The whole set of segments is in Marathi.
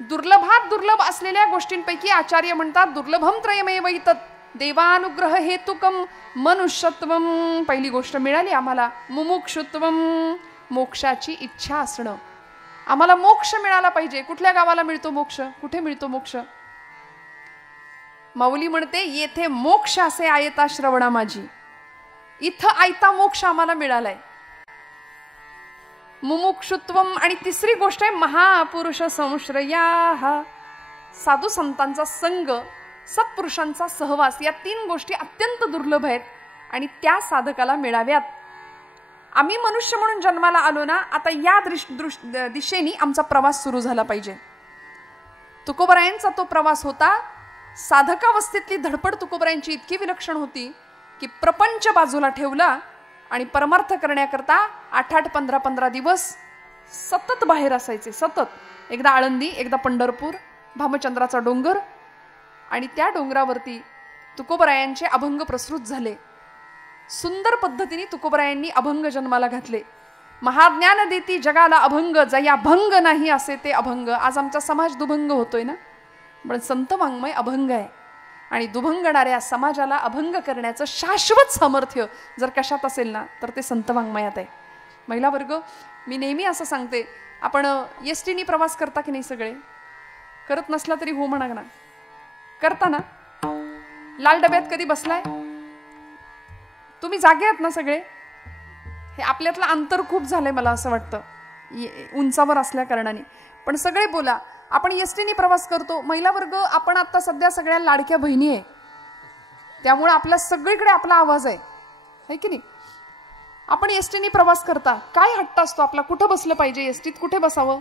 दुर्लभात दुर्लभ असलेल्या गोष्टींपैकी आचार्य म्हणतात दुर्लभम त्रयमेव इतत् देवानुग्रह हेतुकम मनुष्यत्वम. पहिली गोष्ट मिळाली आम्हाला, मुमुक्षुत्वम, मोक्षाची इच्छा असणं. आम्हाला मोक्ष मिळाला पाहिजे. कुठल्या गावाला मिळतो मोक्ष? कुठे मिळतो मोक्ष? माऊली म्हणते येथे मोक्ष असे आयता श्रवणा माझी. इथं आयता मोक्ष आम्हाला मिळालाय. मुमुक्षुत्वम. आणि तिसरी गोष्ट आहे महापुरुष संश्रया, साधू संतांचा संग, सत्पुरुषांचा सहवास. या 3 गोष्टी अत्यंत दुर्लभ आहेत आणि त्या साधकाला मिळाव्यात. आम्ही मनुष्य म्हणून जन्माला आलो ना, आता या दिशेने आमचा प्रवास सुरू झाला पाहिजे. तुकोबरायांचा तो प्रवास होता. साधकावस्थेतली धडपड तुकोबरायांची इतकी विलक्षण होती की प्रपंच बाजूला ठेवला आणि परमार्थ करण्याकरता 8-8, 15-15 दिवस सतत बाहेर असायचे. सतत, एकदा आळंदी, एकदा पंढरपूर, भामचंद्राचा डोंगर. आणि त्या डोंगरावरती तुकोबरायांचे अभंग प्रसृत झाले. सुंदर पद्धतीने तुकोबरायांनी अभंग जन्माला घातले. महाज्ञान देती जगाला अभंग, जया भंग नाही असे ते अभंग. आज आमचा समाज दुभंग होतोय ना, पण संत वाङ्मय अभंग आहे. आणि दुभंगणाऱ्या समाजाला अभंग करण्याचं शाश्वत सामर्थ्य जर कशात असेल ना, तर ते संत वाङ्मयात आहे. महिला वर्ग, मी नेहमी असं सांगते, आपण एसटीने प्रवास करता की नाही? सगळे करत नसला तरी हो म्हणा ना. करता ना? लाल डब्यात कधी बसलाय? तुम्ही जागे आहात ना सगळे? हे आपल्यातलं अंतर खूप झालंय मला असं वाटतं उंचावर असल्या कारणाने. पण सगळे बोला, आपण एसटीने प्रवास करतो. महिला वर्ग, आपण आता सध्या सगळ्या लाडक्या बहिणी आहे, त्यामुळे आपल्या सगळीकडे आपला आवाज आहे की नाही? आपण एसटीने प्रवास करता, काय हट्ट असतो आपला, कुठं बसलं पाहिजे एसटीत, कुठे बसावं?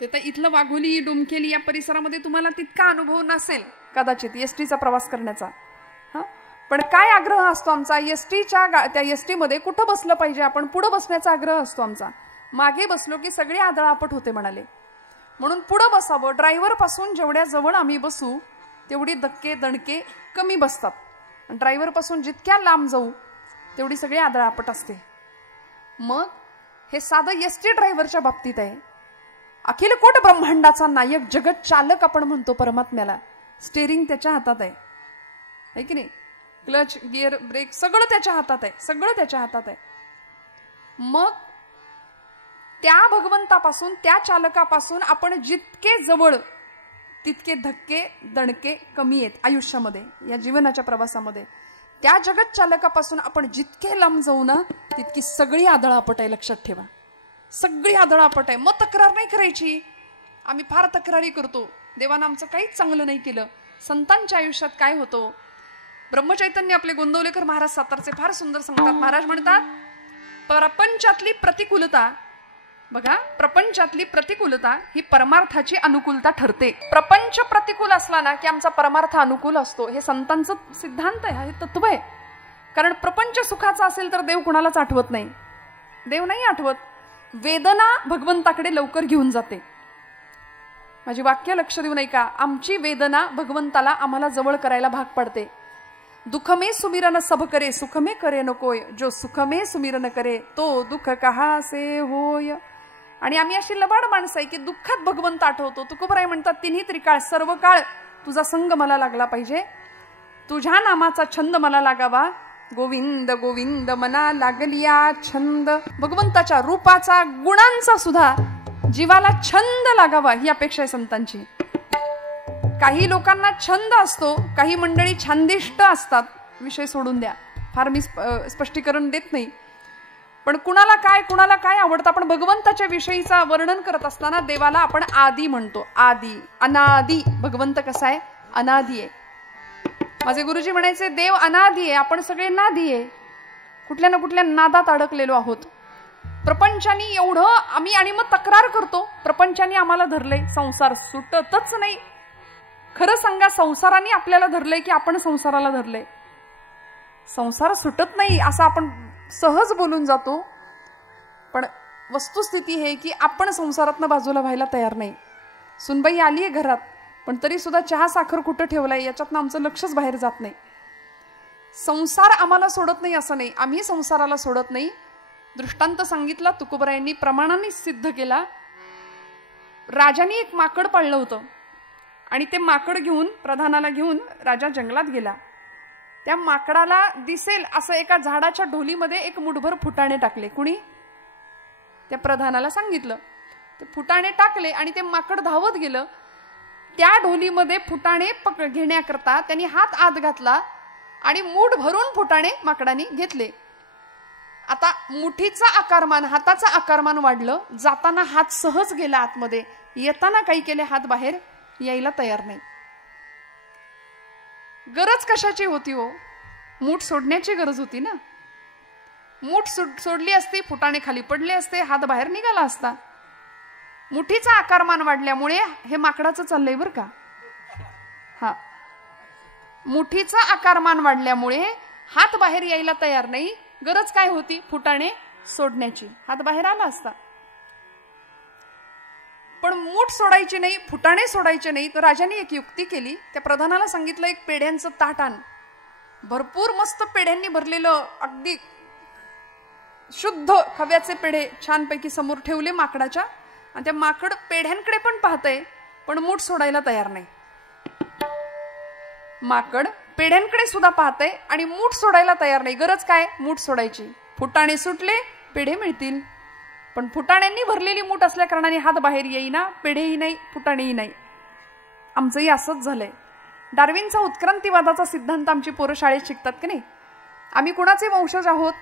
ते तर इथलं वाघोली, डोमकेली या परिसरामध्ये तुम्हाला तितका अनुभव नसेल कदाचित एसटीचा प्रवास करण्याचा. पण काय आग्रह असतो आमचा एसटीच्या, त्या एसटीमध्ये कुठं बसलं पाहिजे, आपण पुढं बसण्याचा आग्रह असतो आमचा. मागे बसलो की सगळी आदळापट होते म्हणाले, म्हणून पुढं बसावं. ड्रायव्हर पासून जेवढ्या जवळ आम्ही बसू तेवढी धक्के दणके कमी बसतात. ड्रायव्हर पासून जितक्या लांब जाऊ तेवढी सगळी आदळापट असते. मग हे साधं एसटी ड्रायव्हरच्या बाबतीत आहे. अखिल कोट ब्रह्मांडाचा नायक, जगत चालक आपण म्हणतो परमात्म्याला. स्टेरिंग त्याच्या हातात आहे की नाही? क्लच, गिअर, ब्रेक सगळं त्याच्या हातात आहे, सगळं त्याच्या हातात आहे. मग त्या भगवंतापासून, त्या चालकापासून आपण जितके जवळ तितके धक्के दणके कमी आहेत आयुष्यामध्ये, या जीवनाच्या प्रवासामध्ये. त्या जगत चालकापासून आपण जितके लांब जाऊ ना, तितकी सगळी आदळापट आहे. लक्षात ठेवा, सगळी आदळापट आहे. मग तक्रार नाही करायची. आम्ही फार तक्रारी करतो, देवानं आमचं काहीच चांगलं नाही केलं. संतांच्या आयुष्यात काय होतं? ब्रह्मचैतन्य आपले गोंदवलेकर महाराज सातारचे फार सुंदर सांगतात. महाराज म्हणतात, प्रपंचातली प्रतिकूलता, बघा, प्रपंचातली प्रतिकूलता ही परमार्थाची अनुकूलता ठरते. प्रपंच प्रतिकूल असला ना की आमचा परमार्थ अनुकूल असतो. हे संतांचं सिद्धांत आहे, हे तत्व आहे. कारण प्रपंच सुखाचा असेल तर देव कुणालाच आठवत नाही, देव नाही आठवत. वेदना भगवंताकडे लवकर घेऊन जाते. माझी वाक्य लक्ष देऊ नये का? आमची वेदना भगवंताला आम्हाला जवळ करायला भाग पडते. दुख में सुमिरन सब करे, सुख में करे नकोय, जो सुख में सुमिरन करे तो दुःख कहा से होय. आणि आम्ही अशी लबाड माणसं आहे की दुःखात भगवंत आठवतो. तुकोबराय म्हणतात, तिन्ही त्रिकाळ सर्व काळ तुझा संग मला लागला पाहिजे, तुझ्या नामाचा छंद मला लागावा. गोविंद गोविंद मना लागलिया छंद. भगवंताच्या रूपाचा, गुणांचा सुद्धा जीवाला छंद लागावा, ही अपेक्षा आहे संतांची. काही लोकांना छंद असतो, काही मंडळी छंदिष्ट असतात. विषय सोडून द्या, फार मी स्पष्टीकरण देत नाही. पण कुणाला काय आवडतं? आपण भगवंताच्या विषयीचा वर्णन करत असताना देवाला आपण आदी म्हणतो. आदी, अनादी. भगवंत कसा आहे? अनादी आहे. माझे गुरुजी म्हणायचे, देव अनादी आहे, आपण सगळे नादी आहे. कुठल्या ना कुठल्या नादात अडकलेलो आहोत. प्रपंचानी एवढं आम्ही, आणि मग तक्रार करतो, प्रपंचानी आम्हाला धरले, संसार सुटतच नाही. खरं सांगा, संसाराने आपल्याला धरलंय की आपण संसाराला धरलंय? संसार सुटत नाही असं आपण सहज बोलून जातो, पण वस्तुस्थिती हे की आपण संसारातनं बाजूला व्हायला तयार नाही. सुनबाई आलीये घरात, पण तरी सुद्धा चहा साखर कुठं ठेवलाय याच्यातनं आमचं लक्षच बाहेर जात नाही. संसार आम्हाला सोडत नाही असं नाही, आम्ही संसाराला सोडत नाही. दृष्टांत सांगितला तुकोबरायांनी, प्रमाणाने सिद्ध केला. राजाने एक माकड पाळलं होतं आणि ते माकड घेऊन प्रधानाला घेऊन राजा जंगलात गेला. त्या माकडाला दिसेल असं एका झाडाच्या ढोलीमध्ये एक मुठभर फुटाणे टाकले. कुणी? त्या प्रधानाला सांगितलं. ते फुटाणे टाकले आणि ते माकड धावत गेलं. त्या ढोलीमध्ये फुटाणे घेण्याकरता त्यांनी हात आत घातला आणि मूठ भरून फुटाणे माकडाने घेतले. आता मुठीचा आकारमान, हाताचा आकारमान वाढलं. जाताना हात सहज गेला आतमध्ये, येताना काही केले हात बाहेर यायला तयार नाही. गरज कशाची होती हो? मूठ सोडण्याची गरज होती ना. मूठ सोडली असती, फुटाणे खाली पडले असते, हात बाहेर निघाला असता. मुठीचा आकारमान वाढल्यामुळे हे माकडाचं चाललंय बरं का. हा, मुठीचा आकारमान वाढल्यामुळे हात बाहेर यायला तयार नाही. गरज काय होती? फुटाणे सोडण्याची. हात बाहेर आला असता. पण मूठ सोडायची नाही, फुटाणे सोडायचे नाही. तर राजाने एक युक्ती केली. त्या प्रधानाला सांगितलं, एक पेढ्यांचं ताट आण. भरपूर मस्त पेढ्यांनी भरलेलं, अगदी शुद्ध खव्याचे पेढे छानपैकी समोर ठेवले माकडाच्या. आणि त्या माकड पेढ्यांकडे पण पाहतंय, पण मूठ सोडायला तयार नाही. माकड पेढ्यांकडे सुद्धा पाहतंय आणि मूठ सोडायला तयार नाही. गरज काय? मूठ सोडायची. फुटाणे सुटले, पेढे मिळतील. पण फुटाण्यांनी भरलेली मूठ असल्या कारणाने हात बाहेर येईना, पेढेही नाही, फुटाणेही नाही. आमचंही असंच झालंय. डार्विनचा उत्क्रांतीवादाचा सिद्धांत आमची पोरं शाळेत शिकतात की नाही? आम्ही कुणाचे वंशज आहोत,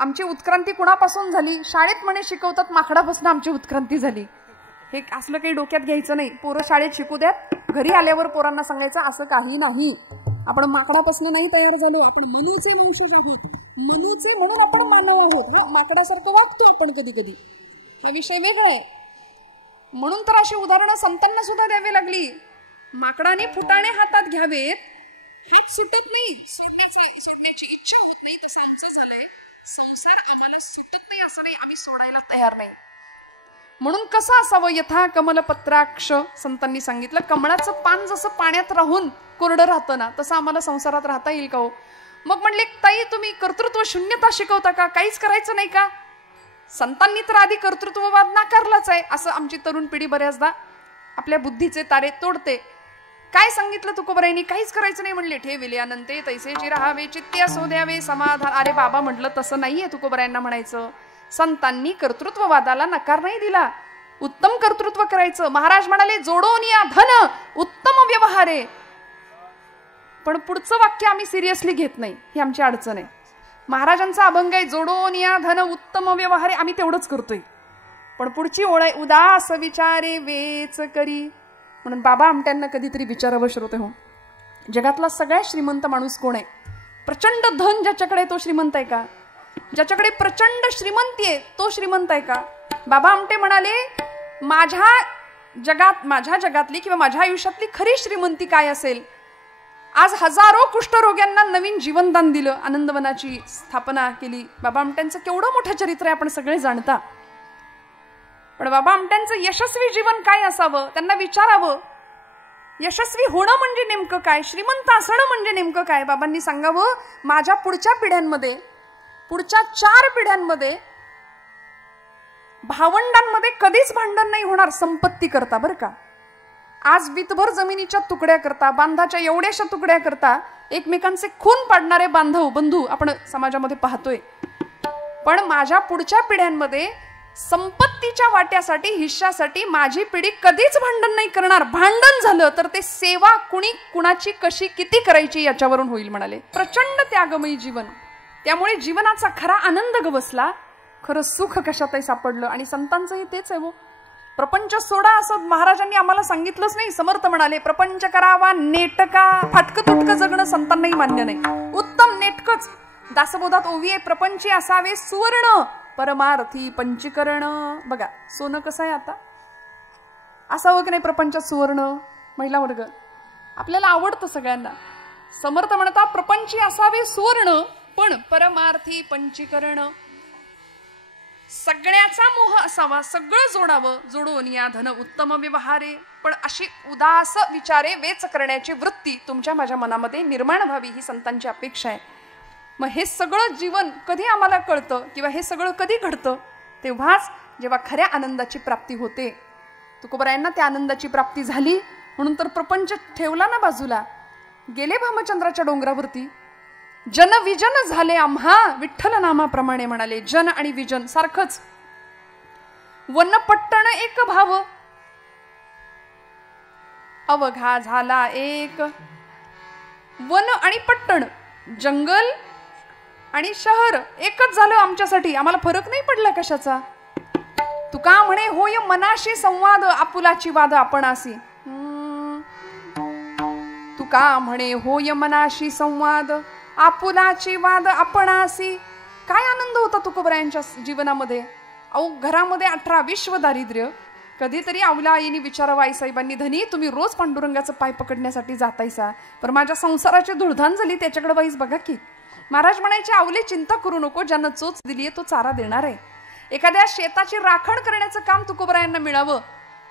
आमची उत्क्रांती कुणापासून झाली, शाळेत म्हणे शिकवतात माकडापासून आमची उत्क्रांती झाली. हे असलं काही डोक्यात घ्यायचं नाही. पोरं शाळेत शिकू द्यात. घरी आल्यावर पोरांना सांगायचं असं काही नाही, आपण माकडापासून नाही तयार झालो, आपण मनुचे वंशज आहोत. मनुचे म्हणून आपण मानव आहोत. माकडासारखं वागतो आपण कधी कधी. हा विषय वेगळा आहे. म्हणून तर अशी उदाहरणं संतांना सुद्धा द्यावी लागली. माकडाने फुटाणे हातात घ्यावेत, हात सुटत नाही, सोडण्याची इच्छा होत नाही. तसं आमचं झालंय. संसार आम्हाला सुटत नाही असं नाही, आम्ही सोडायला तयार नाही. म्हणून कसं असावं? यथा कमलपत्राक्ष संतांनी सांगितलं. कमळाचं पान जसं पाण्यात राहून कोरडं राहतं ना, तसं आम्हाला संसारात राहता येईल का हो? मग म्हणले, ताई तुम्ही कर्तृत्व शून्यता शिकवता का? काहीच करायचं नाही का? संतांनी तर आधी कर्तृत्ववाद नाकारलाच आहे. असं आमची तरुण पिढी बऱ्याचदा आपल्या बुद्धीचे तारे तोडते. काय सांगितलं तुकोबरायांनी? काहीच करायचं नाही म्हणले. ठेविले अनंते तैसेची राहावे, चित्ते असो द्यावे समाधान. अरे बाबा, म्हटलं तसं नाहीये तुकोबरायांना म्हणायचं. संतांनी कर्तृत्ववादाला नकार नाही दिला. उत्तम कर्तृत्व करायचं. महाराज म्हणाले, जोडोन या धन उत्तम व्यवहारे. पण पुढचं वाक्य आम्ही सिरियसली घेत नाही, ही आमची अडचण आहे. महाराजांचा अभंग आहे, जोडोन या धन उत्तम व्यवहारे, आम्ही तेवढंच करतोय. पण पुढची ओळ आहे, उदास विचारे वेच करी. म्हणून बाबा आमट्यांना कधीतरी विचारावं श्रोते हो, जगातला सगळ्यात श्रीमंत माणूस कोण आहे? प्रचंड धन ज्याच्याकडे तो श्रीमंत आहे का? ज्याच्याकडे प्रचंड श्रीमंती आहे तो श्रीमंत आहे का? बाबा आमटे म्हणाले, माझ्या जगातली किंवा माझ्या आयुष्यातली खरी श्रीमंती काय असेल? आज हजारो कुष्ठरोग्यांना नवीन जीवनदान दिलं, आनंदवनाची स्थापना केली. बाबा आमट्यांचं केवढं मोठं चरित्र आहे, आपण सगळे जाणता. पण बाबा आमट्यांचं यशस्वी जीवन काय असावं? त्यांना विचारावं, यशस्वी होणं म्हणजे नेमकं काय? श्रीमंत असणं म्हणजे नेमकं काय? बाबांनी सांगावं, माझ्या पुढच्या पिढ्यांमध्ये, पुढच्या 4 पिढ्यांमध्ये भावंडांमध्ये कधीच भांडण नाही होणार संपत्ती करता, बरं का. आज वितभर जमिनीच्या तुकड्या करता, बांधाच्या एवढ्याशा तुकड्या करता एकमेकांचे खून पाडणारे बंधू आपण समाजामध्ये पाहतोय. पण माझ्या पुढच्या पिढ्यांमध्ये संपत्तीच्या वाट्यासाठी, हिश्श्यासाठी माझी पिढी कधीच भांडण नाही करणार. भांडण झालं तर ते सेवा कुणी कुणाची कशी किती करायची याच्यावरून होईल म्हणाले. प्रचंड त्यागमयी जीवन. त्यामुळे जीवनाचा खरा आनंद गवसला, खरं सुख कशातही सापडलं. आणि संतांचंही तेच आहे. प्रपंच सोडा असं महाराजांनी आम्हाला सांगितलंच नाही. समर्थ म्हणाले, प्रपंच करावा नेटका, फाटकं तुटकं जगणं संतांनाही मान्य नाही. उत्तम नेटकच. दासबोधात ओवी आहे, प्रपंची असावे सुवर्ण, परमार्थी पंचीकरण. बघा सोनं कसं आहे आता, असावं की नाही प्रपंचात सुवर्ण? महिला वर्ग आपल्याला आवडतं सगळ्यांना. समर्थ म्हणता, प्रपंची असावे सुवर्ण, पण परमार्थी पंचीकरण. सगळ्याचा मोह असावा, सगळं जोडावं. जोडून या धन उत्तम व्यवहारे. पण अशी उदास विचारे वेच करण्याची वृत्ती तुमच्या माझ्या मनामध्ये निर्माण व्हावी, ही संतांची अपेक्षा आहे. मग हे सगळं जीवन कधी आम्हाला कळतं किंवा हे सगळं कधी घडतं? तेव्हाच जेव्हा खऱ्या आनंदाची प्राप्ती होते. तुकोबरायांना त्या आनंदाची प्राप्ती झाली म्हणून तर प्रपंच ठेवला ना बाजूला. गेले भामचंद्राच्या डोंगरावरती. जन विजन झाले आम्हा विठ्ठल नामाप्रमाणे म्हणाले. जन आणि विजन सारखंच. वन पट्टण एक भाव अवघा झाला एक. वन आणि पट्टण, जंगल आणि शहर एकच झालं आमच्यासाठी. आम्हाला फरक नाही पडला कशाचा. तुका म्हणे होय मनाशी संवाद आपुलाची वाद आपणासी. तुका म्हणे होय मनाशी संवाद आपुलाची वाद आपणासी. काय आनंद होता तुकोबरायांच्या जीवनामध्ये. अहो घरामध्ये 18 विश्व दारिद्र्य. कधीतरी आवला आईने विचारावं आईसाहेबांनी, धनी तुम्ही रोज पांडुरंगाचं पाय पकडण्यासाठी जातायसा, पण माझ्या संसाराची धुळधाण झाली त्याच्याकडे वाईस बघा की. महाराज म्हणायचे आवले चिंता करू नको, ज्यानं चोच दिलीये तो चारा देणार आहे. एखाद्या शेताची राखण करण्याचं काम तुकोबरायांना मिळावं,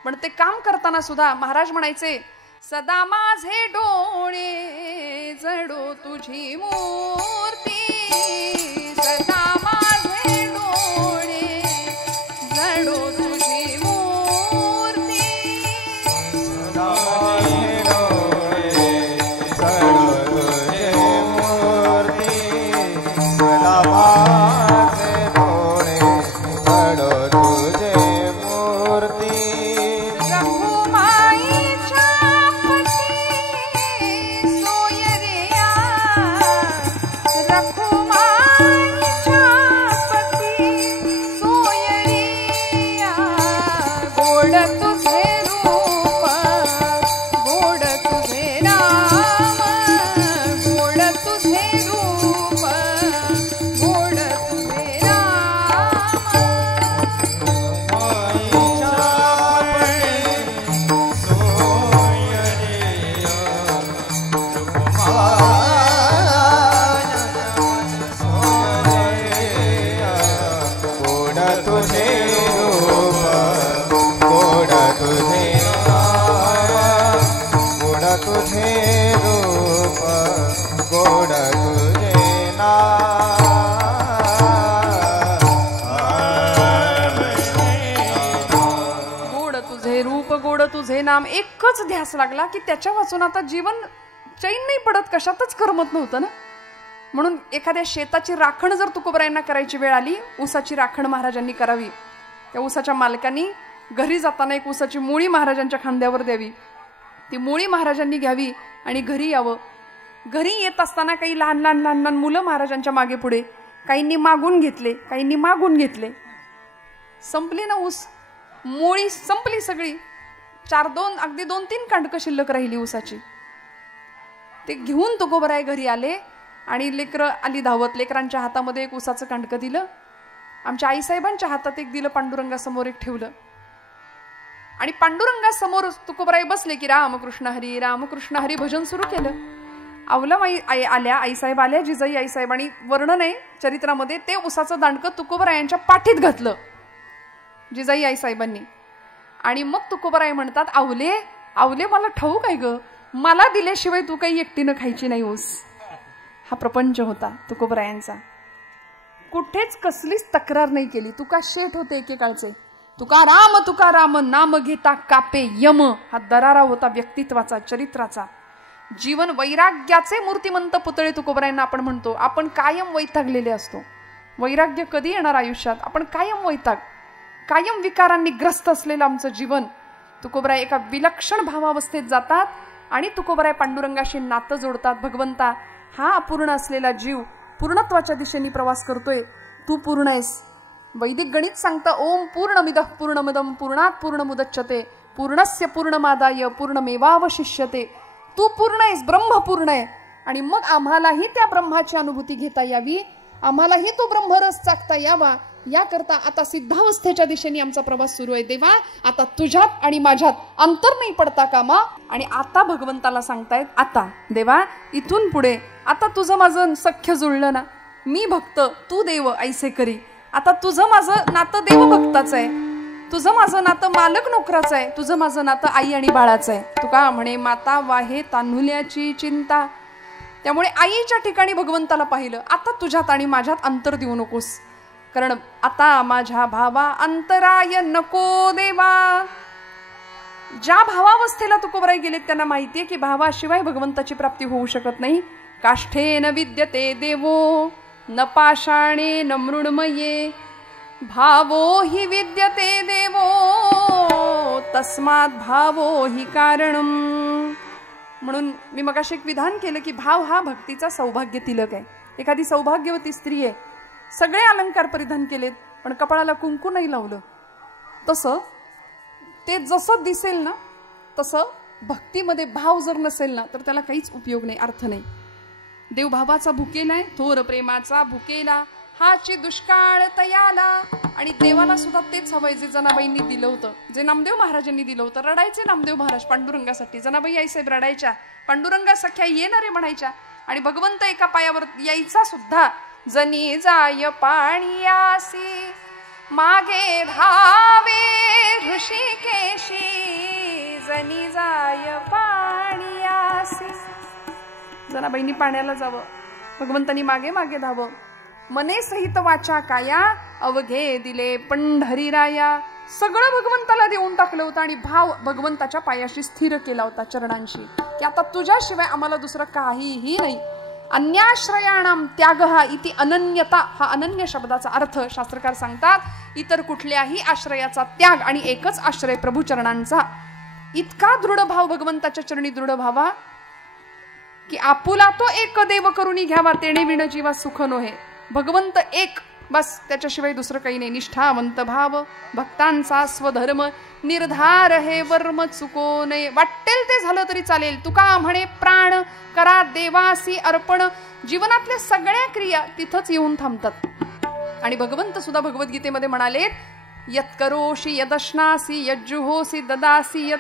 पण ते काम करताना सुद्धा महाराज म्हणायचे सदा माझे डोळे जडो तुझी मूर्ती. सदा माझे डोळे जडो तुझी मूर्ती. सदा माझे डोळे जडो तुझी मूर्ती. सदा माझे डोळे जडो तुझे मूर्ती. रघुमाईच्या पती सोयरिया. रघुमाईच्या पती सोयरिया. गोड तुझे रूप गोड तुझे नाम. गोड तुझे रूप गोड तुझे तुझे नाम. एकच ध्यास लागला की त्याच्या वाचून आता जीवन चैन नाही पडत, कशातच करमत नव्हतं ना. म्हणून एखाद्या शेताची राखण जर तुकोबरायांना करायची वेळ आली, ऊसाची राखण महाराजांनी करावी. त्या ऊसाच्या मालकांनी घरी जाताना एक ऊसाची मुळी महाराजांच्या खांद्यावर द्यावी. ती मुळी महाराजांनी घ्यावी आणि घरी यावं. घरी येत असताना काही लहान लहान लहान लहान मुलं महाराजांच्या मागे पुढे, काहींनी मागून घेतले काहींनी मागून घेतले. संपली ना ऊस, मुळी संपली सगळी. अगदी 2-3 कांडकं शिल्लक राहिली ऊसाची. ते घेऊन तुकोबराय घरी आले आणि लेकरं आली धावत. लेकरांच्या हातामध्ये एक ऊसाचं कांडकं दिलं, आमच्या आईसाहेबांच्या हातात एक दिलं, पांडुरंगासमोर एक ठेवलं. आणि पांडुरंगासमोर तुकोबराय बसले की रामकृष्ण हरी भजन सुरू केलं. अवलम आल्या, आईसाहेब आल्या, जिजाई आईसाहेब, आणि वर्णन आहे चरित्रामध्ये, ते ऊसाचं दांडकं तुकोबरायांच्या पाठीत घातलं जिजाई आईसाहेबांनी. आणि मग तुकोबराय म्हणतात आवले आवले मला ठाऊक आहे ग, मला दिल्याशिवाय तू काही एकटीनं खायची नाही ऊस. हा प्रपंच होता तुकोबरायांचा. कुठेच कसलीच तक्रार नाही केली. तुका शेठ होते एकेकाळचे. तुका राम नाम घेता कापे यम. हा दरारा होता व्यक्तित्वाचा, चरित्राचा. जीवन वैराग्याचे मूर्तिमंत पुतळे तुकोबरायांना आपण म्हणतो. आपण कायम वैतागलेले असतो. वैराग्य कधी येणार आयुष्यात? आपण कायम वैताग, कायम विकारांनी ग्रस्त असलेलं आमचं जीवन. तुकोबराय एका विलक्षण भावावस्थेत जातात आणि तुकोबराय पांडुरंगाशी नातं जोडतात. भगवंता, हा अपूर्ण असलेला जीव पूर्णत्वाच्या दिशेने प्रवास करतोय, तू पूर्ण आहेस. वैदिक गणित सांगतं ओम पूर्णमिदः पूर्णमिदं पूर्णात् पूर्णमुदच्यते पूर्णस्य पूर्णमादाय पूर्णमेवावशिष्यते. तू पूर्ण आहेस, ब्रह्म पूर्ण आहे. आणि मग आम्हालाही त्या ब्रह्माची अनुभूती घेता यावी, आम्हालाही तो ब्रह्मरस चाकता यावा, याकरता आता सिद्धावस्थेच्या दिशेने आमचा प्रवास सुरू आहे. देवा, आता तुझ्यात आणि माझ्यात अंतर नाही पडता कामा. आणि आता भगवंताला सांगतायत, आता देवा इथून पुढे आता तुझं माझं सख्य जुळलं ना. मी भक्त, तू देव ऐसे करी. आता तुझं माझं नातं देवभक्ताचं आहे, तुझं माझं नातं मालक नोकराचं आहे, तुझं माझं नातं आई आणि बाळाचं आहे. तुका म्हणे माता वाहे तान्हुल्याची चिंता. त्यामुळे आईच्या ठिकाणी भगवंताला पाहिलं, आता तुझ्यात आणि माझ्यात अंतर देऊ नकोस. कारण आता माझ्या भावा अंतराय नको देवा. ज्या भावावस्थेला तुकोबराई गेलेत त्यांना माहितीये की भावाशिवाय भगवंताची प्राप्ती होऊ शकत नाही. काष्ठेन विद्यते देवो न पाषाणे न मृण्मये भावो हि विद्यते देवो तस्मात भावो हि कारणम. म्हणून मी मगाशी एक विधान केलं की भाव हा भक्तीचा सौभाग्य तिलक आहे. एखादी सौभाग्यवती स्त्री आहे, सगळे अलंकार परिधान केलेत पण कपाळाला कुंकू नाही लावलं, तसं ते जसं दिसेल ना तसं भक्तीमध्ये भाव जर नसेल ना तर त्याला काहीच उपयोग नाही, अर्थ नाही. देव भावाचा भुकेलाय, थोर प्रेमाचा भुकेला हाची दुष्काळ तयाला. आणि देवाला सुद्धा तेच हवंय जे जनाबाईंनी दिलं होतं, जे नामदेव महाराजांनी दिलं होतं. रडायचे नामदेव महाराज पांडुरंगासाठी. जनाबाई आईसाहेब रडायच्या, पांडुरंगा सख्या येणारे म्हणायच्या. आणि भगवंत एका पायावर यायचा सुद्धा. जनी जाय पाणीयासी मागे धावे ऋषिकेशी जनी जाय पाणीयासी. जनाबाईंनी पाण्याला जावं, भगवंतांनी मागे मागे धावं. मने सहित वाचा काया अवघे दिले पंढरीराया. सगळं भगवंताला देऊन टाकलं होतं आणि भाव भगवंताच्या पायाशी स्थिर केला होता, चरणांशी, की आता तुझ्याशिवाय आम्हाला दुसरं काहीही नाही. अन्याश्रयाणाम त्याग हा इति अनन्यता. हा अनन्य शब्दाचा अर्थ शास्त्रकार सांगतात, इतर कुठल्याही आश्रयाचा त्याग आणि एकच आश्रय प्रभुचरणांचा. इतका दृढ भाव भगवंताच्या चरणी दृढ व्हावा की आपुला तो एक देव करुणी घ्यावा तेणे विण जीवा सुख नोहे. भगवंत एक, बस, त्याच्याशिवाय दुसरं काही नाही. निष्ठावंत भाव भक्तांचा स्वधर्म निर्धार हे वर्म चुको नये. वाटेल ते झालं तरी चालेल. तुका म्हणे प्राण करा देवासी अर्पण. जीवनातल्या सगळ्या क्रिया तिथंच येऊन थांबतात. आणि भगवंत सुद्धा भगवद्गीतेमध्ये म्हणालेत, यत् करोषि यदश्नासी यज्जुहोसी ददासी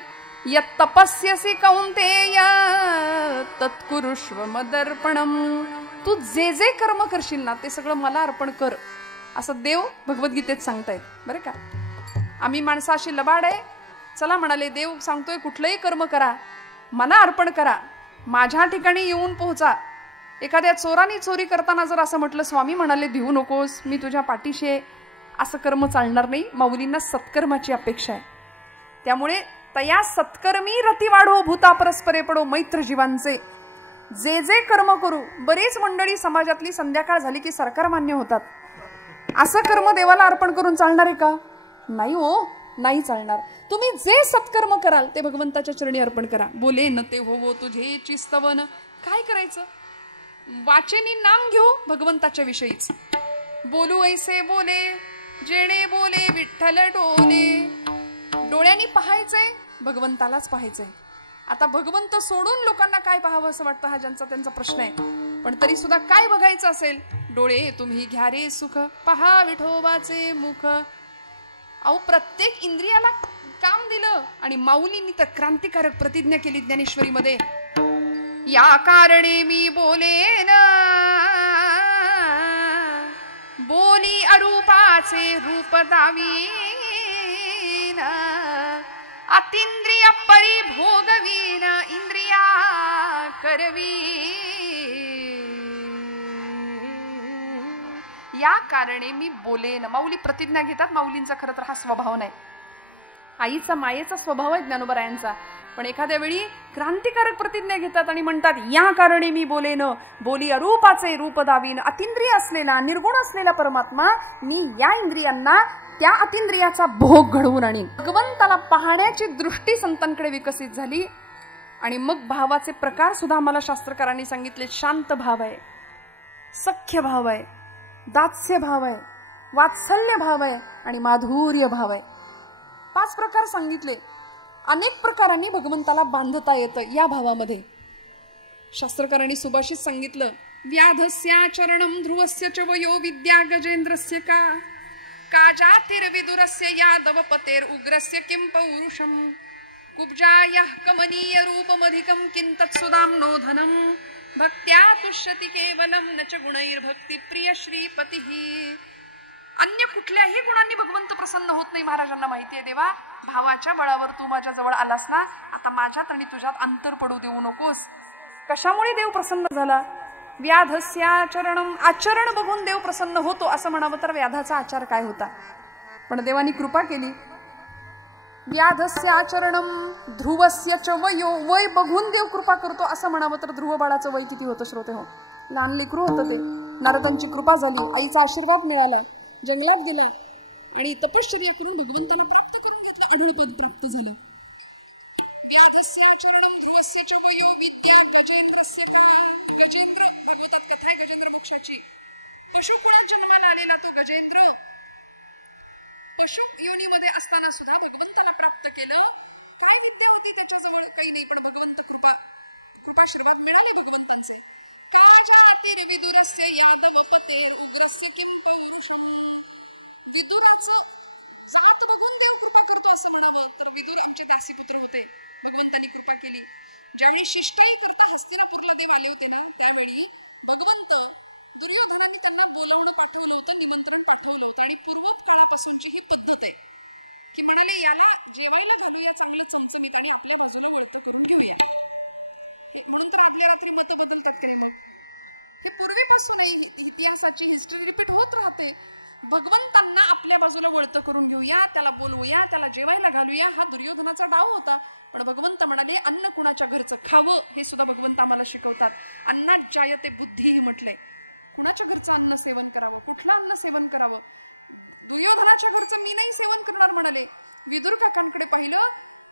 यत् तपस्यसी कौंतेय तत्कुरुष्व मदर्पणम. तू जे जे कर्म करशील ना ते सगळं मला अर्पण कर, असं देव भगवद्गीतेत सांगतायत. बरं का, आम्ही माणसं अशी लबाड आहे. चला म्हणाले, देव सांगतोय कुठलंही कर्म करा, मला अर्पण करा, माझ्या ठिकाणी येऊन पोहोचा. एखाद्या चोराने चोरी करताना जर असं म्हटलं, स्वामी म्हणाले भिवू नकोस, मी तुझ्या पाठीशी आहे, असं कर्म चालणार नाही. माऊलींना सत्कर्माची अपेक्षा आहे. त्यामुळे तया सत्कर्मी रती वाढो भूता परस्परे पडो मैत्र जीवांचे. जे जे कर्म करू. बरीच मंडळी समाजातली संध्याकाळ झाली की सरकार मान्य होतात. असं कर्म देवाला अर्पण करून चालणार आहे का? नाही हो, नाही चालणार. तुम्ही जे सत्कर्म कराल ते भगवंताच्या चरणी अर्पण करा. बोले न ते होवो तुझे चिस्तवन. काय करायचं? वाचेनी नाम घेऊ भगवंताच्या विषयीच. बोलू ऐसे बोले जेणे बोले विठ्ठल डोले. डोळ्यांनी पाहायचंय, भगवंतालाच पाहायचंय. आता भगवंत सोडून लोकांना काय पाहावं असं वाटतं, हा ज्यांचा त्यांचा प्रश्न आहे. पण तरी सुद्धा काय बघायचं असेल, डोळे तुम्ही घ्या रे सुख पहा विठोबाचे मुख. अहो, प्रत्येक इंद्रियाला काम दिलं. आणि माऊलींनी तर क्रांतिकारक प्रतिज्ञा केली ज्ञानेश्वरीमध्ये, या कारणे मी बोलेन बोली अरूपाचे रूप दावीन अतिंद्रिय परिभोगवीन इंद्रिया करवी. या कारणे मी बोलेन. माऊली प्रतिज्ञा घेतात. माऊलींचा खरं तर हा स्वभाव नाही, आईचा मायेचा स्वभाव आहे ज्ञानोबरायांचा. पण एखाद्या वेळी क्रांतिकारक प्रतिज्ञा घेतात आणि म्हणतात, या कारणे मी बोलेन बोली अरूपाचे रूप दावीन. अतिंद्रिय असलेला निर्गुण असलेला परमात्मा मी या इंद्रियांना त्या अतिंद्रियाचा भोग घडवून आणीन. भगवंताला पाहण्याची दृष्टी संतांकडे विकसित झाली. आणि मग भावाचे प्रकार सुद्धा आम्हाला शास्त्रकारांनी सांगितले. शांत भाव आहे, सख्य भाव आहे, दास्य भाव आहे, वात्सल्य भाव आहे आणि माधुर्य भाव आहे. 5 प्रकार सांगितले. अनेक प्रकारांनी भगवंताला बांधता येतं या भावामध्ये. शास्त्रकारांनी सुभाषित सांगितलं, व्याधस्या चरणम ध्रुवस्य च वयो विद्या गजेंद्रस्य का जातिर्विदुरस्य यादवपतेर उग्रस्य किं पौरुषम कुब्जायः कमनीय रूपमधिकं किं तत्सुदाम्नो धनम भक्त्या तुष्यति केवलम न च गुणैर्भक्ति प्रिय श्रीपतिः. अन्य कुठल्याही गुणांनी भगवंत प्रसन्न होत नाही. महाराजांना माहिती आहे, देवा भावाच्या बळावर तू माझ्या जवळ आलास ना, आता माझ्यात आणि तुझ्यात अंतर पडू देऊ नकोस. कशामुळे देव प्रसन्न झाला? व्याधस्याचरणम, आचरण बघून देव प्रसन्न होतो असं म्हणावं तर व्याधाचा आचार काय होता. पण देवानी कृपा केली. व्याधस्याचरणम ध्रुवस्य च वयो, वय बघून देव कृपा करतो असं म्हणावं तर ध्रुव बाळाचं वय किती होतं श्रोते हो. लहान लेकरू होतं ते. नारदांची कृपा झाली, आईचा आशीर्वाद मिळाला, जंगलात गेला आणि तपश्चर्या करून भगवंताला प्राप्त करून घेतलं, अढळपद प्राप्त झालं. व्याधस्याचरणम ध्रुवस्य च वयो विद्या गजेंद्रस्य का. गजेंद्र भगवतात कथा आहे गजेंद्र वंशाची. पशुकुळात जन्माला आलेला तो गजेंद्र पशु योनीमध्ये असताना सुद्धा भगवंताला प्राप्त केलं. काय विद्या होती त्याच्याजवळ? काही नाही, पण भगवंत कृपाशीर्वाद मिळाले भगवंतांचे. काजातीर विदुरस्य यादवपते उग्रस्य किं पौरुषम. विदुराचं जात बघून देव कृपा करतो असं म्हणावं तर विदुर आमचे दासीपुत्र होते, भगवंतांनी कृपा केली. ज्यावेळी शिष्टाई करता हस्तिनापूरला देव आले होते ना, त्यावेळी भगवंत दुर्योधनाने त्यांना बोलावणं पाठवलं होतं, निमंत्रण पाठवलं होतं. आणि पूर्व काळापासूनची ही पद्धत आहे की म्हणाले याला जेवायला घालूया चांगलं चमचमीत आणि आपल्या बाजूला वळत करून घेऊया. म्हणून तर आदल्या रात्री मत बदलतात काही. हे पूर्वीपासूनही इतिहासाची हिस्ट्री रिपीट होत राहते. भगवंतांना आपल्या बाजूला वळत करून घेऊया, त्याला बोलवूया, त्याला जेवायला घालूया, हा दुर्योधनाचा डाव होता. पण भगवंत म्हणाले अन्न कुणाच्या घरचं खावं हे सुद्धा भगवंत आम्हाला शिकवतात. अन्नात जायते बुद्धी म्हटले. कुणाच्या घरचं अन्न सेवन करावं, कुठलं अन्न सेवन करावं. दुर्योधनाच्या घरचं मी नाही सेवन करणार म्हणाले. विदुर काकांकडे पाहिलं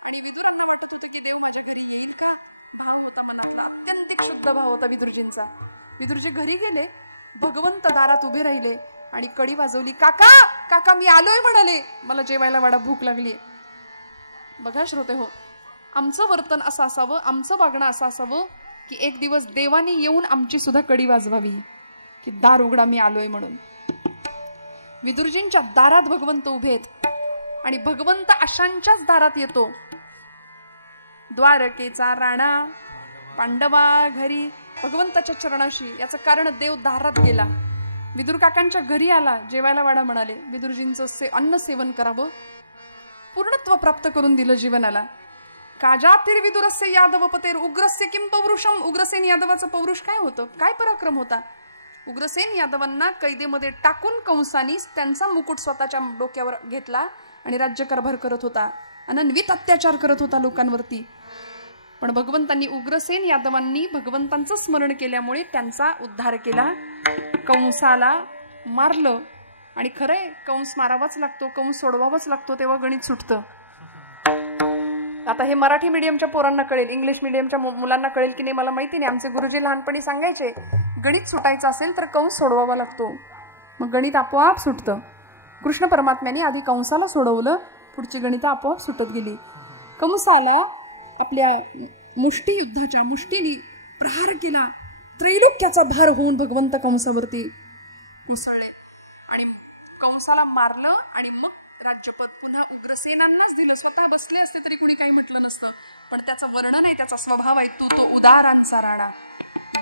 आणि विदुरांना वाटत होतं की देव माझ्या घरी येईल का. भाव होता मनातला, अत्यंत शुद्ध भाव होता विदुरजींचा. विदुरजी घरी गेले, भगवंत दारात उभे राहिले आणि कडी वाजवली. काका काका मी आलोय म्हणाले, मला जेवायला वाडा भूक लागलीये. बघा श्रोते हो, आमचं वर्तन असं असावं, आमचं वागणं असं असावं की एक दिवस देवानी येऊन आमची सुद्धा कडी वाजवावी की दार उघडा मी आलोय म्हणून. विदुरजींच्या दारात भगवंत उभेत आणि भगवंत अशांच्याच दारात येतो. द्वारकेचा राणा पांडवा घरी भगवंताच्या चरणाशी. याचं कारण देव दारात गेला, विदुर काकांच्या घरी आला, जेवायला वाडा म्हणाले. विदुरजींचं अन्न सेवन करावं, पूर्णत्व प्राप्त करून दिलं जीवनाला. काजातीर विदुरस्य यादवपतेर उग्रस्य किं पौरुषम. उग्रसेन यादवाचं पौरुष काय होतं, काय पराक्रम होता. उग्रसेन यादवांना कैदेमध्ये टाकून कंसानी त्यांचा मुकुट स्वतःच्या डोक्यावर घेतला आणि राज्यकारभार करत होता, अनन्वित अत्याचार करत होता लोकांवरती. पण भगवंतांनी उग्रसेन यादवांनी भगवंतांचं स्मरण केल्यामुळे त्यांचा उद्धार केला. कंसाला मारलं आणि खरंय कंस मारावाच लागतो, कंस सोडवावाच लागतो, तेव्हा गणित सुटतं. आता हे मराठी मीडियमच्या पोरांना कळेल, इंग्लिश मीडियमच्या मुलांना कळेल की नाही मला माहिती नाही. आमचे गुरुजी लहानपणी सांगायचे गणित सुटायचं असेल तर कंस सोडवावा लागतो, मग गणित आपोआप सुटतं. कृष्ण परमात्म्याने आधी कंसाला सोडवलं, पुढची गणित आपोआप सुटत गेली. कंसाला आपल्या मुष्टी युद्धाच्या मुष्टीने प्रहार केला, त्रैलोक्याचा भार होऊन भगवंत कंसावरती उसळले आणि कंसाला मारलं आणि मग राज्यपद पुन्हा उग्रसेनांनाच दिलं. स्वतः बसले असते तरी कोणी काही म्हटलं नसतं, पण त्याचं वर्णन आहे, त्याचा स्वभाव आहे, तो उदारांचा राणा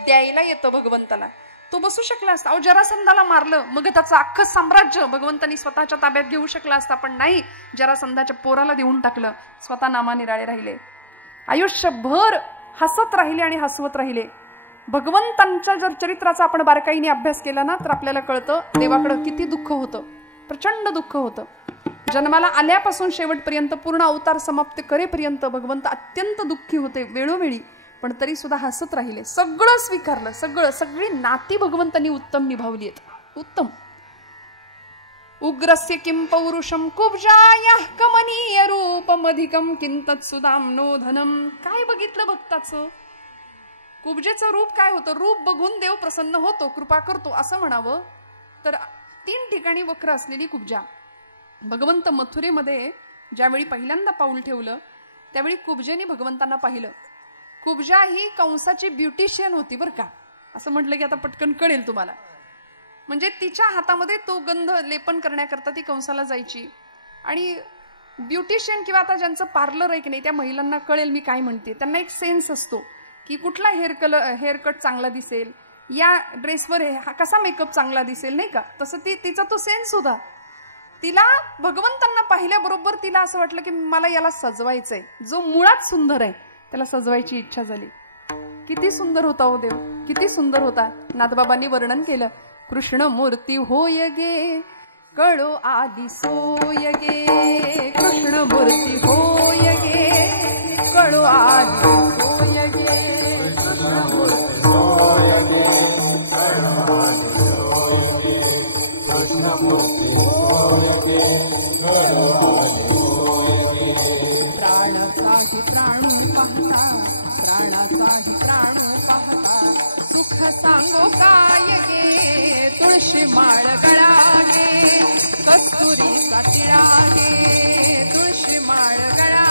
द्यायला येतं भगवंताला. तो बसू शकला असता. अहो जरासंधाला मारलं, मग त्याचं अख्खं साम्राज्य भगवंतांनी स्वतःच्या ताब्यात घेऊ शकला असता, पण नाही, जरासंधाच्या पोराला देऊन टाकलं. स्वतः नामानिराळे राहिले, आयुष्यभर हसत राहिले आणि हसवत राहिले. भगवंतांच्या जर चरित्राचा आपण बारकाईने अभ्यास केला ना तर आपल्याला कळतं देवाकडं किती दुःख होतं, प्रचंड दुःख होतं. जन्माला आल्यापासून शेवटपर्यंत पूर्ण अवतार समाप्त करेपर्यंत भगवंत अत्यंत दुःखी होते वेळोवेळी, पण तरी सुद्धा हसत राहिले. सगळं स्वीकारलं, सगळी नाती भगवंतांनी उत्तम निभावली आहेत, उत्तम. उग्रस्य किं पौरुषम कुब्जायाः कमनीय रूपमधिकं किंतत् सुदाम्नो धनम. काय बघितलं भक्ताचं, कुब्जेचं रूप काय होतं. रूप बघून देव प्रसन्न होतो, कृपा करतो असं म्हणावं तर 3 ठिकाणी वक्र असलेली कुब्जा. भगवंत मथुरेमध्ये ज्यावेळी पहिल्यांदा पाऊल ठेवलं त्यावेळी कुब्जेने भगवंतांना पाहिलं. कुब्जा ही कंसाची ब्युटिशियन होती बरं का, असं म्हटलं की आता पटकन कळेल तुम्हाला. म्हणजे तिच्या हातामध्ये तो गंध लेपन करण्याकरता ती कंसाला जायची. आणि ब्युटिशियन किंवा आता ज्यांचं पार्लर आहे की नाही त्या महिलांना कळेल मी काय म्हणते. त्यांना एक सेन्स असतो की कुठला हेअरकट चांगला दिसेल, या ड्रेसवर कसा मेकअप चांगला दिसेल, नाही का. तसं तिचा तो सेन्स होता. तिला भगवंतांना पाहिल्याबरोबर तिला असं वाटलं की मला याला सजवायचंय, जो मुळात सुंदर आहे त्याला सजवायची इच्छा झाली. किती सुंदर होता हो देव, किती सुंदर होता. नाथबाबांनी वर्णन केलं, कृष्ण मूर्ती होय गे कळो आली सोय गे, कृष्ण मूर्ती होय गे कळो आली सोय गे, कृष्ण मूर्ती होय गे कळो आली सोय गे, कृष्ण मूर्ती होय गे कळो आली सोय गे. प्राणाचाही प्राणू पाहता, प्राणाचाही प्राणू पाहता, सुख सांगो काय गे तुळशी माळ गळा गे, कस्तुरीचा तिळा गे तुळशी माळ गळा